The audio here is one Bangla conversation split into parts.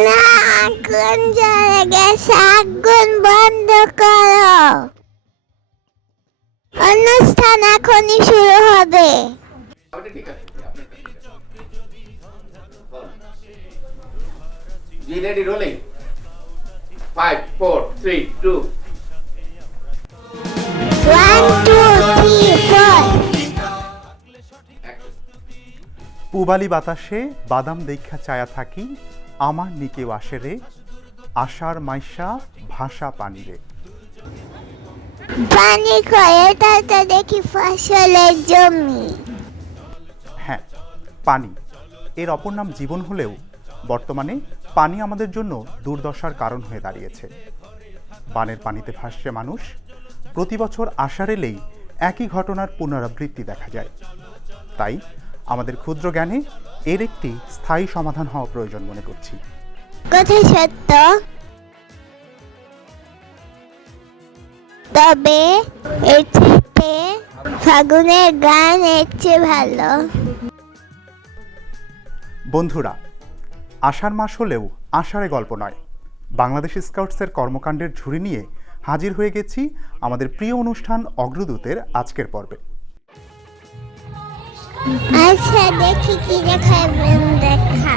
না আগুন জ্বলে গেছে আগুন বন্ধ করো অনুষ্ঠান এখনই শুরু হবে পুবালি বাতাসে বাদাম দেখা চায়া থাকি আমার নিকে আসে রে। আশার মাইশা ভাষা পানি কয় এটা দেখি ফসলের জমি। হ্যাঁ পানি। এর অপর নাম জীবন হলেও বর্তমানে পানি আমাদের জন্য দুর্দশার কারণ হয়ে দাঁড়িয়েছে। বানের পানিতে ভাসছে মানুষ। প্রতি বছর আষাঢ় এলেই একই ঘটনার পুনরাবৃত্তি দেখা যায়। তাই আমাদের ক্ষুদ্র জ্ঞানে এর একটি স্থায়ী সমাধান হওয়া প্রয়োজন মনে করছি। কোথায় সত্য। তবে এর থেকে ফাগুনের গান এর চেয়ে ভালো। বন্ধুরা আষাঢ় মাস হলেও আষাঢ়ে গল্প নয়। বাংলাদেশ স্কাউটসের কর্মকাণ্ডের ঝুড়ি নিয়ে হাজির হয়ে গেছি আমাদের প্রিয় অনুষ্ঠান অগ্রদূতের আজকের পর্বে। আচ্ছা দেখি কি দেখাবেন দেখা।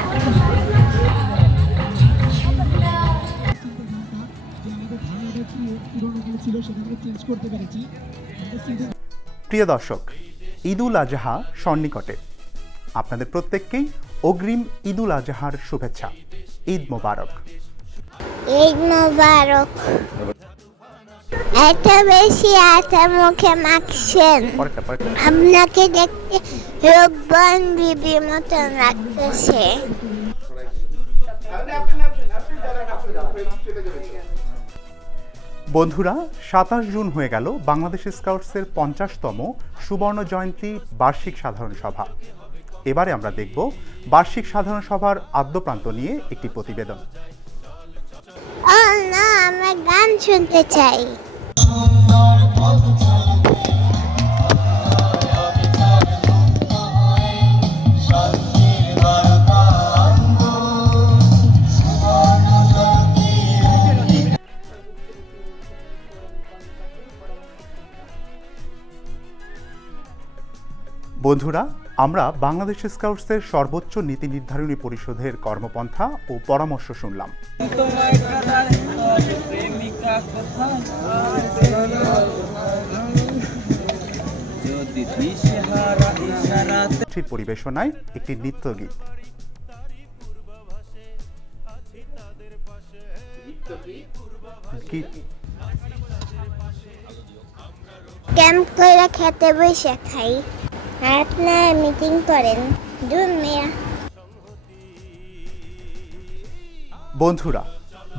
প্রিয় দর্শক ঈদুল আজহা সন্নিকটে। আপনাদের প্রত্যেককেই অগ্রিম ঈদুল আজহার শুভেচ্ছা। ঈদ মোবারক। ঈদ মোবারক। এত বেশি আটা মুখে মাখছেন। আপনাকে দেখতে রূপবান বিবির মতন লাগতেছে। বন্ধুরা সাতাশ জুন হয়ে গেল বাংলাদেশ স্কাউটসের পঞ্চাশতম সুবর্ণ জয়ন্তী বার্ষিক সাধারণ সভা। এবারে আমরা দেখব বার্ষিক সাধারণ সভার আদ্যপ্রান্ত নিয়ে একটি প্রতিবেদন। ও না আমরা গান শুনতে চাই। বন্ধুরা আমরা বাংলাদেশ স্কাউটসের সর্বোচ্চ নীতি নির্ধারণী পরিষদের কর্মপন্থা ও পরামর্শ শুনলাম। পরিবেশনায় একটি নৃত্য গীত। ক্যাম্প করে খেতে বসে খাই। আপনারা মিটিং করেন। দূর মেয়া। বন্ধুরা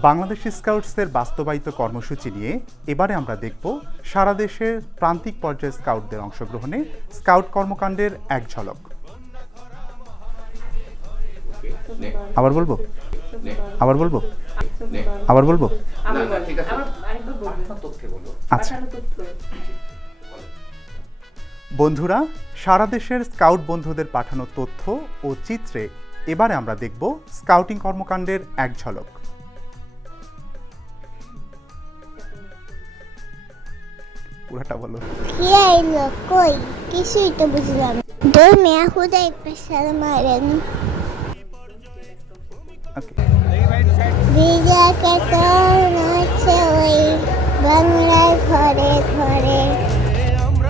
বাংলাদেশ স্কাউটসের বাস্তবায়িত কর্মসূচি নিয়ে এবারে আমরা দেখব সারা দেশের প্রান্তিক পর্যায়ে স্কাউটদের অংশগ্রহণে স্কাউট কর্মকাণ্ডের এক ঝলক। আবার বলব? আবার বলব? আবার বলব? বলো আচ্ছা। বন্ধুরা সারা দেশের স্কাউট বন্ধুদের পাঠানো তথ্য ও চিত্রে এবারে আমরা দেখব স্কাউটিং কর্মকাণ্ডের এক ঝলক। পুরাটা বলো। কি আইলো কই? কিছুই তো বুঝলাম না। দূর মেয়া হুদাই পেশাল মারেন। ওকে